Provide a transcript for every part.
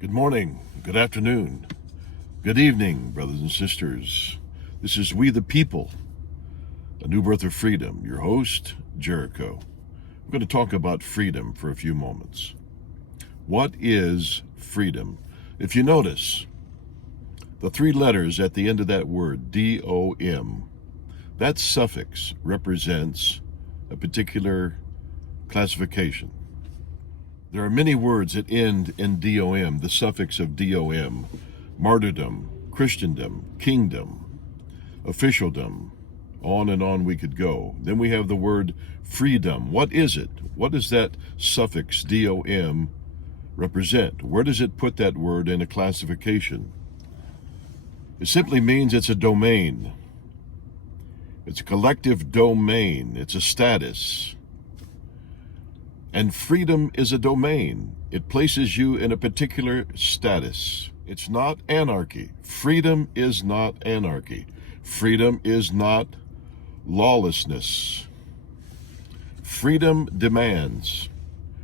Good morning, good afternoon, good evening, brothers and sisters. This is We the People, a new birth of freedom. Your host, Jericho. We're going to talk about freedom for a few moments. What is freedom? If you notice, the three letters at the end of that word, D-O-M, that suffix represents a particular classification. There are many words that end in D-O-M, the suffix of D-O-M, martyrdom, Christendom, kingdom, officialdom, on and on we could go. Then we have the word freedom. What is it? What does that suffix D-O-M represent? Where does it put that word in a classification? It simply means it's a domain. It's a collective domain. It's a status. And freedom is a domain. It places you in a particular status. It's not anarchy. Freedom is not anarchy. Freedom is not lawlessness. Freedom demands,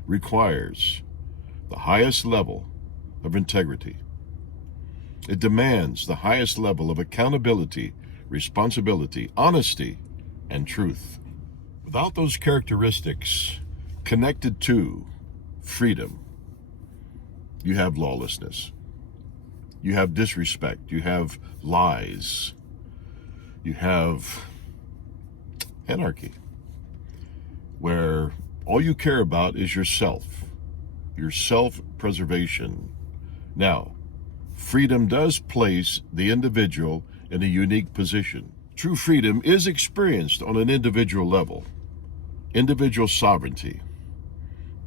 requires the highest level of integrity. It demands the highest level of accountability, responsibility, honesty, and truth. Without those characteristics connected to freedom, you have lawlessness. You have disrespect. You have lies. You have anarchy, where all you care about is yourself, your self-preservation. Now, freedom does place the individual in a unique position. True freedom is experienced on an individual level, individual sovereignty.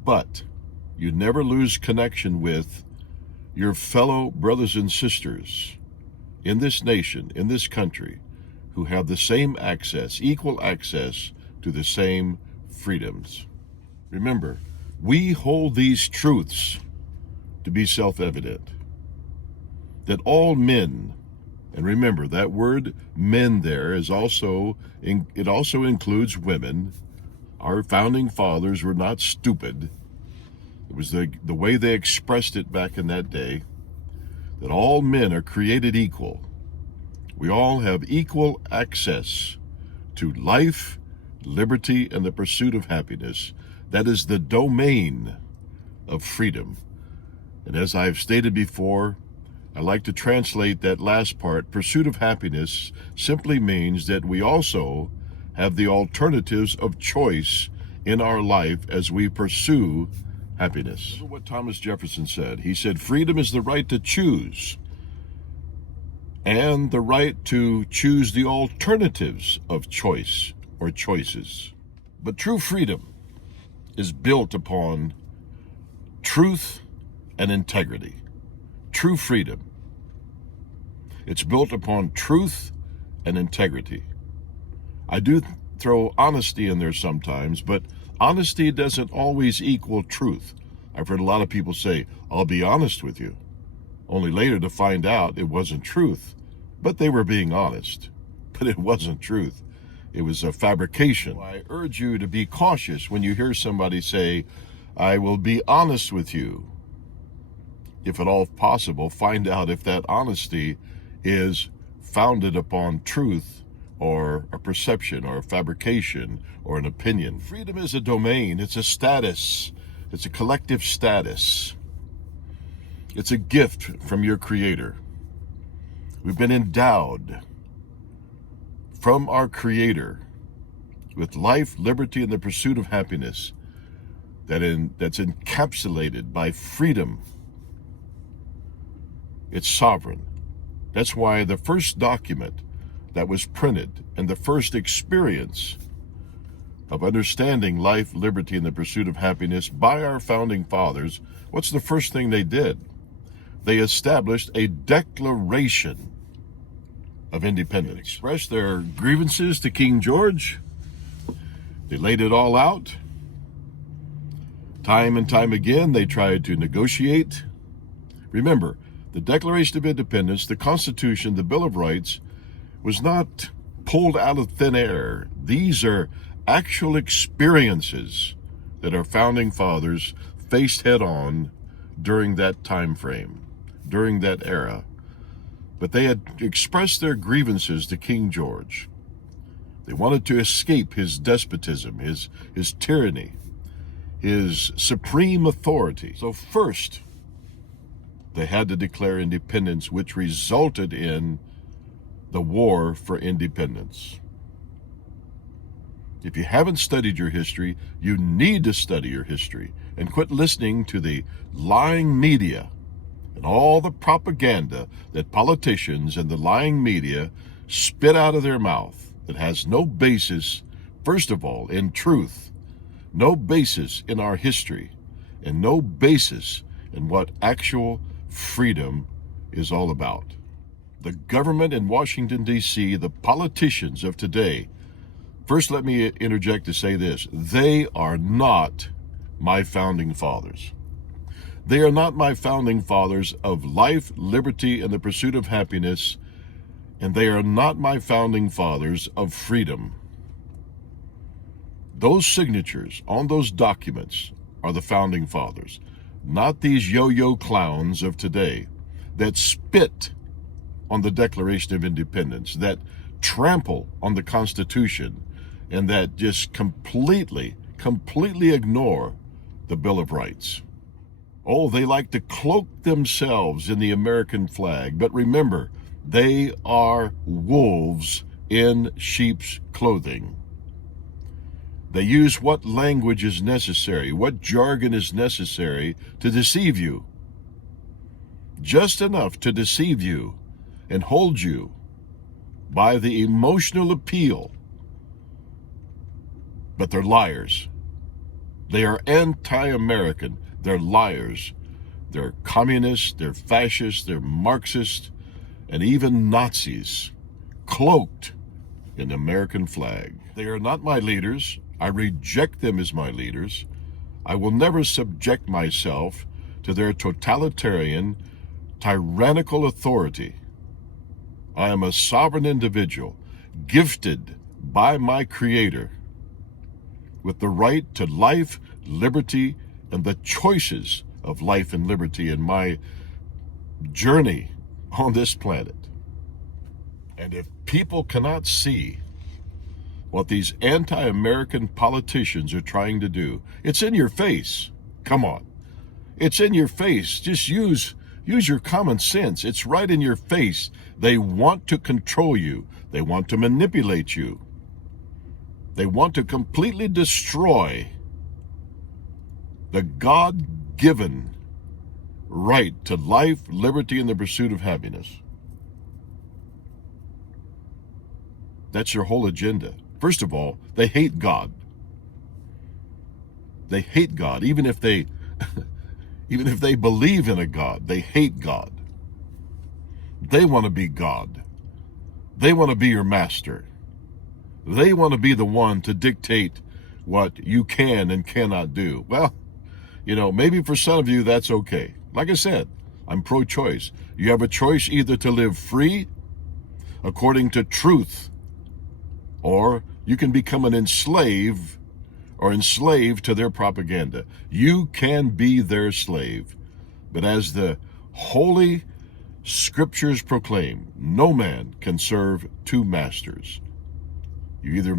But you never lose connection with your fellow brothers and sisters in this nation, in this country, who have the same access, equal access to the same freedoms. Remember, we hold these truths to be self-evident, that all men, and remember that word men there is also, it also includes women. Our founding fathers were not stupid. It was the way they expressed it back in that day, that all men are created equal. We all have equal access to life, liberty, and the pursuit of happiness. That is the domain of freedom. And as I've stated before, I like to translate that last part. Pursuit of happiness simply means that we also have the alternatives of choice in our life as we pursue happiness. Remember what Thomas Jefferson said. He said, freedom is the right to choose and the right to choose the alternatives of choice or choices. But true freedom is built upon truth and integrity. True freedom. It's built upon truth and integrity. I do throw honesty in there sometimes, but honesty doesn't always equal truth. I've heard a lot of people say, I'll be honest with you, only later to find out it wasn't truth. But they were being honest, but it wasn't truth. It was a fabrication. So I urge you to be cautious when you hear somebody say, I will be honest with you. If at all possible, find out if that honesty is founded upon truth or a perception or a fabrication or an opinion. Freedom is a domain. It's a status. It's a collective status. It's a gift from your Creator. We've been endowed from our Creator with life, liberty, and the pursuit of happiness that's encapsulated by freedom. It's sovereign. That's why the first document that was printed and the first experience of understanding life, liberty, and the pursuit of happiness by our founding fathers, what's the first thing they did? They established a declaration of independence. They expressed their grievances to King George. They laid it all out. Time and time again, they tried to negotiate. Remember, the Declaration of Independence, the Constitution, the Bill of Rights was not pulled out of thin air. These are actual experiences that our founding fathers faced head on during that time frame, during that era. But they had expressed their grievances to King George. They wanted to escape his despotism, his tyranny, his supreme authority. So first, they had to declare independence, which resulted in the War for Independence. If you haven't studied your history, you need to study your history and quit listening to the lying media and all the propaganda that politicians and the lying media spit out of their mouth that has no basis, first of all, in truth, no basis in our history, and no basis in what actual freedom is all about. The government in Washington, D.C., the politicians of today, first let me interject to say this: they are not my founding fathers. They are not my founding fathers of life, liberty, and the pursuit of happiness, and they are not my founding fathers of freedom. Those signatures on those documents are the founding fathers, not these yo-yo clowns of today that spit on the Declaration of Independence, that trample on the Constitution, and that just completely ignore the Bill of Rights. Oh, they like to cloak themselves in the American flag, but remember, they are wolves in sheep's clothing. They use what language is necessary, what jargon is necessary to deceive you. Just enough to deceive you and hold you by the emotional appeal. But they're liars. They are anti-American. They're liars. They're communists, they're fascists, they're Marxists, and even Nazis, cloaked in the American flag. They are not my leaders. I reject them as my leaders. I will never subject myself to their totalitarian, tyrannical authority. I am a sovereign individual, gifted by my Creator with the right to life, liberty, and the choices of life and liberty in my journey on this planet. And if people cannot see what these anti-American politicians are trying to do, it's in your face. Come on. It's in your face. Just use your common sense. It's right in your face. They want to control you. They want to manipulate you. They want to completely destroy the God-given right to life, liberty, and the pursuit of happiness. That's your whole agenda. First of all, they hate God. They hate God, even if they believe in a God. They hate God. They want to be God. They want to be your master. They want to be the one to dictate what you can and cannot do. Well, maybe for some of you that's okay. Like I said, I'm pro-choice. You have a choice either to live free according to truth, or you can become an enslaved to their propaganda. You can be their slave. But as the holy scriptures proclaim, no man can serve two masters. You either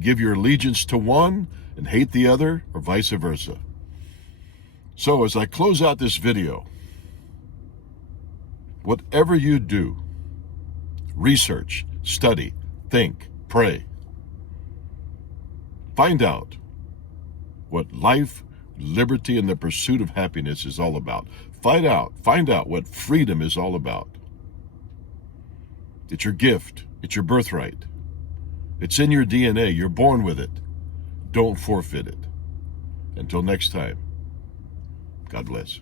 give your allegiance to one and hate the other, or vice versa. So as I close out this video, whatever you do, research, study, think, pray. Find out what life, liberty, and the pursuit of happiness is all about. Find out what freedom is all about. It's your gift. It's your birthright. It's in your DNA. You're born with it. Don't forfeit it. Until next time, God bless.